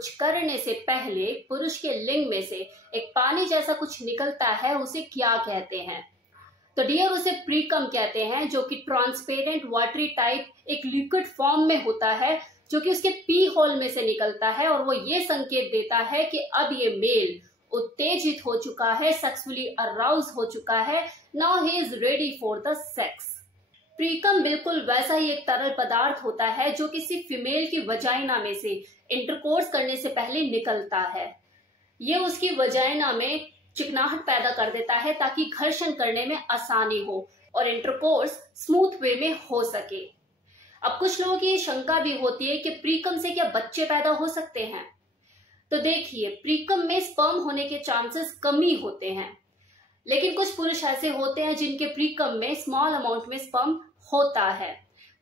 कुछ करने से पहले पुरुष के लिंग में से एक पानी जैसा कुछ निकलता है, उसे क्या कहते हैं? तो डियर, उसे प्रीकम कहते हैं, जो कि ट्रांसपेरेंट वाटरी टाइप एक लिक्विड फॉर्म में होता है, जो कि उसके पी होल में से निकलता है और वो ये संकेत देता है कि अब ये मेल उत्तेजित हो चुका है, सेक्सुअली अराउज हो चुका है, now he is ready for the sex. Precum बिल्कुल वैसा ही एक तरल पदार्थ होता है जो किसी फीमेल की वजाइना में से इंटरकोर्स करने से पहले निकलता है। ये उसकी वजाइना में चिकनाहट पैदा कर देता है ताकि घर्षण करने में आसानी हो और इंटरकोर्स स्मूथ वे में हो सके। अब कुछ लोगों की शंका भी होती है कि प्रीकम से क्या बच्चे पैदा हो सकते हैं? तो देखिए, प्रीकम में स्पर्म होने के चांसेस कम ही होते हैं, लेकिन कुछ पुरुष ऐसे होते हैं जिनके प्रीकम में स्मॉल अमाउंट में स्पर्म होता है।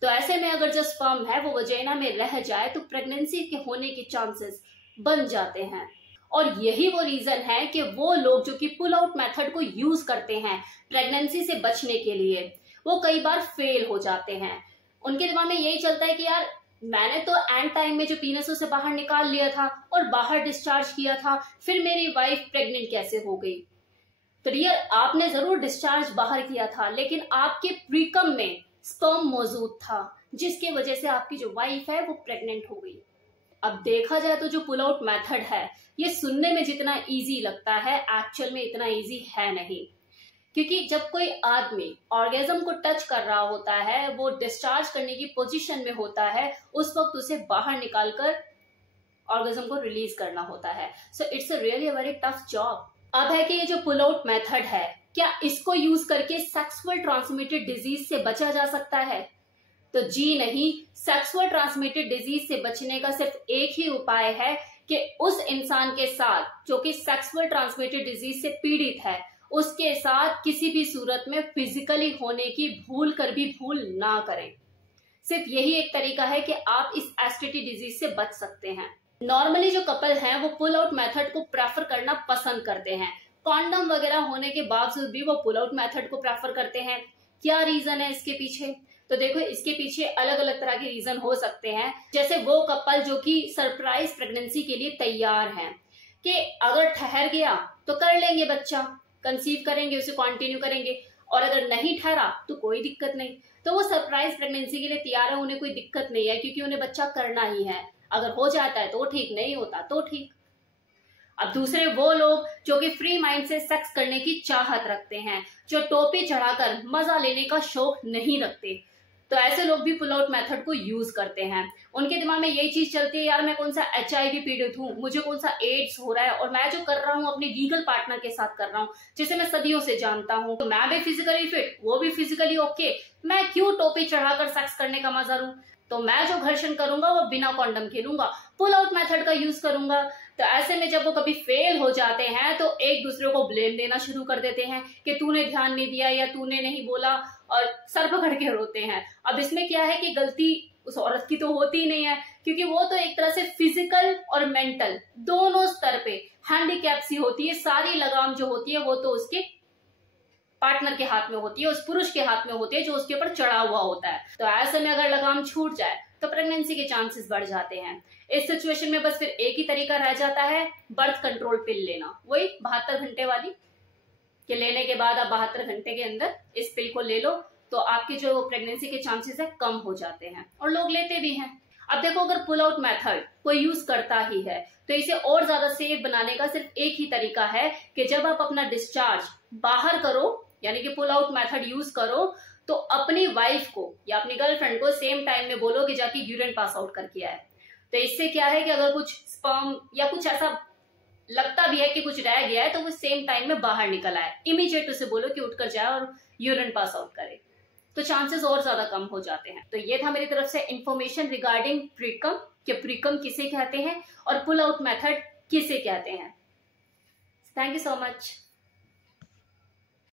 तो ऐसे में अगर जो स्पर्म है वो वजाइना में रह जाए तो प्रेगनेंसी के होने के चांसेस बन जाते हैं। और यही वो रीजन है कि वो लोग जो कि पुल आउट मेथड को यूज करते हैं प्रेगनेंसी से बचने के लिए, वो कई बार फेल हो जाते हैं। उनके दिमाग में यही चलता है कि यार, मैंने तो एंड टाइम में जो पीनस उसे बाहर निकाल लिया था और बाहर डिस्चार्ज किया था, फिर मेरी वाइफ प्रेग्नेंट कैसे हो गई? तो डियर, आपने जरूर डिस्चार्ज बाहर किया था, लेकिन आपके प्रीकम में स्पर्म मौजूद था, जिसकी वजह से आपकी जो वाइफ है वो प्रेग्नेंट हो गई। अब देखा जाए तो जो पुल आउट मेथड है, ये सुनने में जितना इजी लगता है, एक्चुअल में इतना इजी है नहीं। क्योंकि जब कोई आदमी ऑर्गेज्म को टच कर रहा होता है, वो डिस्चार्ज करने की पोजीशन में होता है, उस वक्त उसे बाहर निकालकर ऑर्गेज्म को रिलीज करना होता है। So it's a really very tough job. अब है कि ये जो पुल आउट मेथड है, क्या इसको यूज करके सेक्सुअल ट्रांसमिटेड डिजीज से बचा जा सकता है? तो जी नहीं। सेक्सुअल ट्रांसमिटेड डिजीज से बचने का सिर्फ एक ही उपाय है कि उस इंसान के साथ जो कि सेक्सुअल ट्रांसमिटेड डिजीज से पीड़ित है, उसके साथ किसी भी सूरत में फिजिकली होने की भूल कर भी भूल ना करें। सिर्फ यही एक तरीका है कि आप इस एसटीडी डिजीज से बच सकते हैं। नॉर्मली जो कपल हैं वो पुल आउट मेथड को प्रेफर करना पसंद करते हैं। कॉन्डम वगैरह होने के बावजूद भी वो पुल आउट मेथड को प्रेफर करते हैं। क्या रीजन है इसके पीछे? तो देखो, इसके पीछे अलग अलग तरह के रीजन हो सकते हैं। जैसे वो कपल जो कि सरप्राइज प्रेगनेंसी के लिए तैयार हैं कि अगर ठहर गया तो कर लेंगे बच्चा, कंसीव करेंगे, उसे कंटिन्यू करेंगे, और अगर नहीं ठहरा तो कोई दिक्कत नहीं। तो वो सरप्राइज प्रेगनेंसी के लिए तैयार है, उन्हें कोई दिक्कत नहीं है, क्योंकि उन्हें बच्चा करना ही है। अगर हो जाता है तो ठीक, नहीं होता तो ठीक। अब दूसरे वो लोग जो कि फ्री माइंड से सेक्स करने की चाहत रखते हैं, जो टोपी चढ़ाकर मजा लेने का शौक नहीं रखते, तो ऐसे लोग भी पुल आउट मेथड को यूज करते हैं। उनके दिमाग में यही चीज चलती है, यार मैं कौन सा HIV पीड़ित हूँ, मुझे कौन सा एड्स हो रहा है, और मैं जो कर रहा हूँ अपने लीगल पार्टनर के साथ कर रहा हूँ, जिसे मैं सदियों से जानता हूँ, तो मैं भी फिजिकली फिट, वो भी फिजिकली ओके, मैं क्यों टोपी चढ़ाकर सेक्स करने का मजा लूं? तो मैं जो घर्षण करूंगा वो बिना कॉन्डम खेलूंगा, पुल आउट मेथड का यूज करूंगा। तो ऐसे में जब वो कभी फेल हो जाते हैं तो एक दूसरे को ब्लेम देना शुरू कर देते हैं कि तूने ध्यान नहीं दिया या तूने नहीं बोला, और सर पकड़ के रोते हैं। अब इसमें क्या है कि गलती उस औरत की तो होती ही नहीं है, क्योंकि वो तो एक तरह से फिजिकल और मेंटल दोनों स्तर पे हैंडीकैप सी होती है। सारी लगाम जो होती है वो तो उसके पार्टनर के हाथ में होती है, उस पुरुष के हाथ में होती है जो उसके ऊपर चढ़ा हुआ होता है। तो ऐसे में अगर लगाम छूट जाए तो प्रेगनेंसी के चांसेस बढ़ जाते हैं। इस सिचुएशन में बस फिर एक ही तरीका रह जाता है, बर्थ कंट्रोल पिल लेना। वही 72 घंटे वाली, कि लेने के बाद आप 72 घंटे के अंदर इस पिल को ले लो, तो आपके जो प्रेगनेंसी के चांसेस है कम हो जाते हैं, और लोग लेते भी हैं। अब देखो, अगर पुल आउट मेथड कोई यूज करता ही है तो इसे और ज्यादा सेफ बनाने का सिर्फ एक ही तरीका है कि जब आप अपना डिस्चार्ज बाहर करो, यानी कि पुल आउट मेथड यूज करो, तो अपनी वाइफ को या अपनी गर्लफ्रेंड को सेम टाइम में बोलो कि जाके यूरिन पास आउट करके आए। तो इससे क्या है कि अगर कुछ स्पर्म या कुछ ऐसा लगता भी है कि कुछ रह गया है तो वो सेम टाइम में बाहर निकल आए, इमीडिएट उसे बोलो कि उठकर जाए और यूरिन पास आउट करे, तो चांसेस और ज्यादा कम हो जाते हैं। तो ये था मेरी तरफ से इंफॉर्मेशन रिगार्डिंग प्रीकम, कि प्रीकम किसे कहते हैं और पुल आउट मेथड किसे कहते हैं। Thank you so much.